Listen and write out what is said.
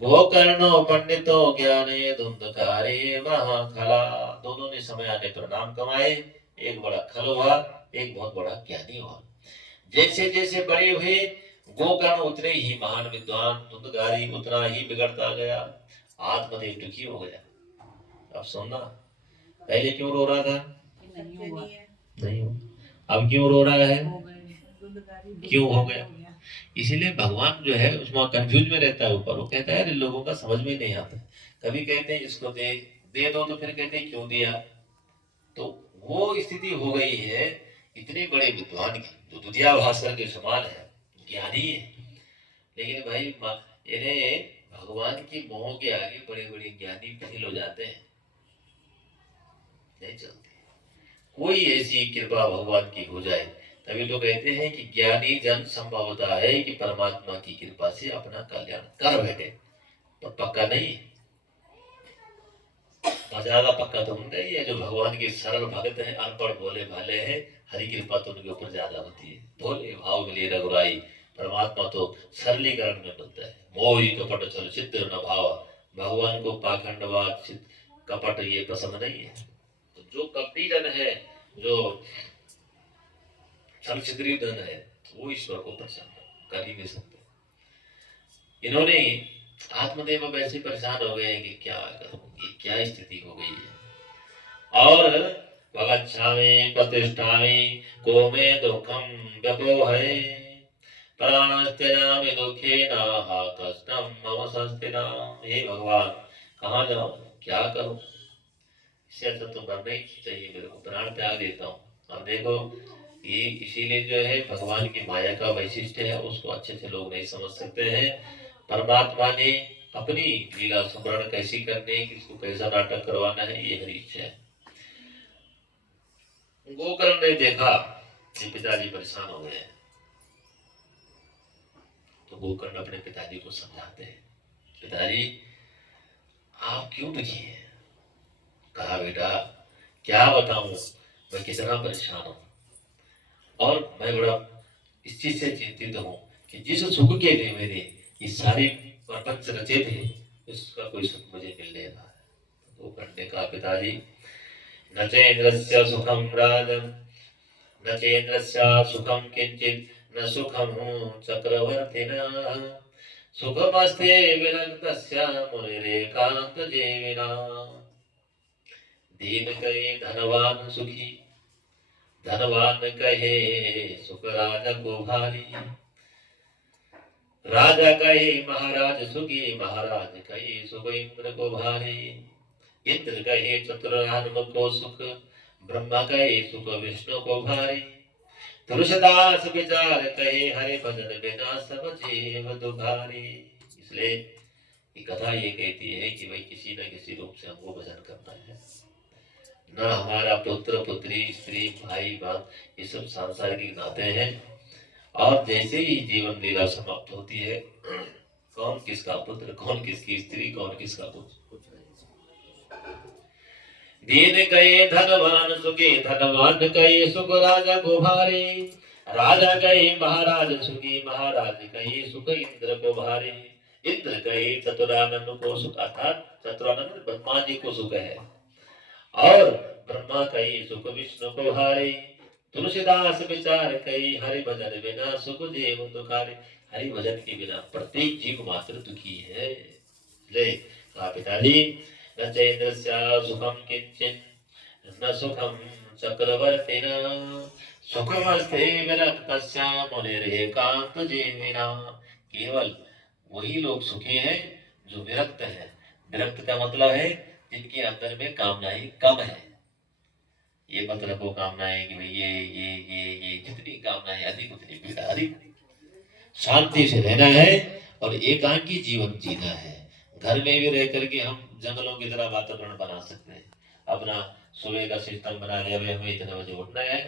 गोकर्णो पंडितो ज्ञाने धुंधकारी महाखला। दोनों ने समय आने पर नाम कमाए। एक बड़ा खल हुआ, एक बहुत बड़ा ज्ञानी हुआ। जैसे जैसे बड़े हुए गोकर्ण उतने ही महान विद्वान, धुंधकारी उतना ही बिगड़ता गया। आत्मदेव दुखी हो गया। अब सुनना, पहले क्यों रो रहा था? नहीं हो। अब क्यों रो रहा है? क्यों हो गया? इसीलिए भगवान जो है उसमें कंफ्यूज में रहता है। ऊपर वो कहता है लोगों का समझ में नहीं आता। कभी कहते हैं इसको दे दे दो, तो फिर कहते हैं क्यों दिया। तो वो स्थिति हो गई है इतने बड़े विद्वान की, जो दुधिया भास्कर के समान है, ज्ञानी है। लेकिन भाई इन्हें भगवान की मोह के आगे बड़े बड़े ज्ञानी फेल हो जाते हैं, नहीं चलते। कोई ऐसी कृपा भगवान की हो जाए, तभी तो कहते हैं कि ज्ञानी जन संभव होता है कि परमात्मा की कृपा से अपना कल्याण कर बैठे। तो पक्का नहीं है। ज्यादा पक्का तो उनका ही है जो भगवान के सरल भक्त हैं, अनपढ़ भोले भाले हैं। हरि कृपा तो उनके ऊपर ज्यादा होती है। भोले भाव मिले रघुराई। परमात्मा तो सरलीकरण में मिलता है। मोहि कपट छल चित्र न भाव। भगवान को पाखंडवाद कपट ये पसंद नहीं है। तो जो कपटी जन है, जो छलछिद्री धन है, वो ईश्वर को प्रसन्न कर ही नहीं सकते। इन्होंने आत्मदेव अब ऐसे परेशान हो गए कि क्या करूं, ये क्या स्थिति हो गई है। और भगच्छामि प्रतिष्ठामि को मे दुखम व्यपोहै प्राणस्त्यजामि दुखेन हा कष्टम मम संस्थिता। हे भगवान, कहाँ जाऊं, क्या करूं? इससे अच्छा तो मरना ही चाहिए, मेरे को प्राण त्याग देता हूँ। अब देखो, ये इसीलिए जो है भगवान की माया का वैशिष्ट्य है, उसको अच्छे से लोग नहीं समझ सकते हैं। परमात्मा ने अपनी लीला स्मरण कैसी करनी है, किसको कैसा नाटक करवाना है, ये हरी इच्छा है। गोकर्ण ने देखा कि पिताजी परेशान हो गए, तो गोकर्ण अपने पिताजी को समझाते हैं, पिताजी आप क्यों दुखी हैं? कहा बेटा क्या बताऊं, मैं कितना परेशान हूं, और मैं बड़ा इस चीज से चिंतित हूं कि जिस सुख के लिए मैंने ये सारे प्रपंच रचे थे, उसका कोई सुख मुझे मिल नहीं रहा है। तो करने का पिताजी, न चेन्द्रस्य सुखम राजन, न चेन्द्रस्य सुखम किंचित, न सुखम चक्रवर्तिना सुखमस्ते विरक्तस्य मुनिरेकांत जीविना। दीन कहे धनवान सुखी, धनवान कहे सुख राजा को भारी। राजा कहे महाराज सुखी, महाराज कहे सुख इंद्र को भारी। इंद्र कहे चतुरानन को सुख, ब्रह्मा कहे सुख विष्णु को भारी। तुलसीदास विचार कहे हरि भजन बिना सब जीव दुखारी। इसलिए ये कथा ये कहती है कि भाई किसी न किसी रूप से हमको भजन करना है। न हमारा पुत्र पुत्री स्त्री भाई बहन ये सब सांसारिक नाते हैं, और जैसे ही जीवन लीला समाप्त होती है, कौन किसका पुत्र, कौन किसकी स्त्री, कौन किसका कुछ नहीं। दीन गए धनवान सुखी, धनवान गए सुख राजा को भारी। राजा गए महाराज सुखी, महाराज गए सुख इंद्र को भारी। इंद्र गए चतुरानन को सुख, अर्थात चतुरानन ब्रह्मा जी को सुख है, और ब्रह्मा कही सुख विष्णु को भारी। तुलसीदास विचार कही हरि भजन बिना सुख जीव दुखारे। हरि भजन के बिना प्रत्येक जीव मात्र दुखी है। ले पिताजी, न चैन्द्रस्य सुखम किंचित, न सुखम चक्रवर्तिना सुखमस्ते विरक्तस्य मुनिरेकांत जीविना। केवल वही लोग सुखी हैं जो विरक्त है। विरक्त का मतलब है जिनके अंदर में कामनाएं कम है। ये मत रखो कामनाएं कि भाई ये जितनी कामनाएं अधिक उतनी पीड़ा अधिक। शांति से रहना है और एकांकी जीवन जीना है। घर में भी रह करके हम जंगलों की तरह वातावरण बना सकते हैं। अपना सुबह का सिस्टम बना लिया, हमें इतने बजे उठना है,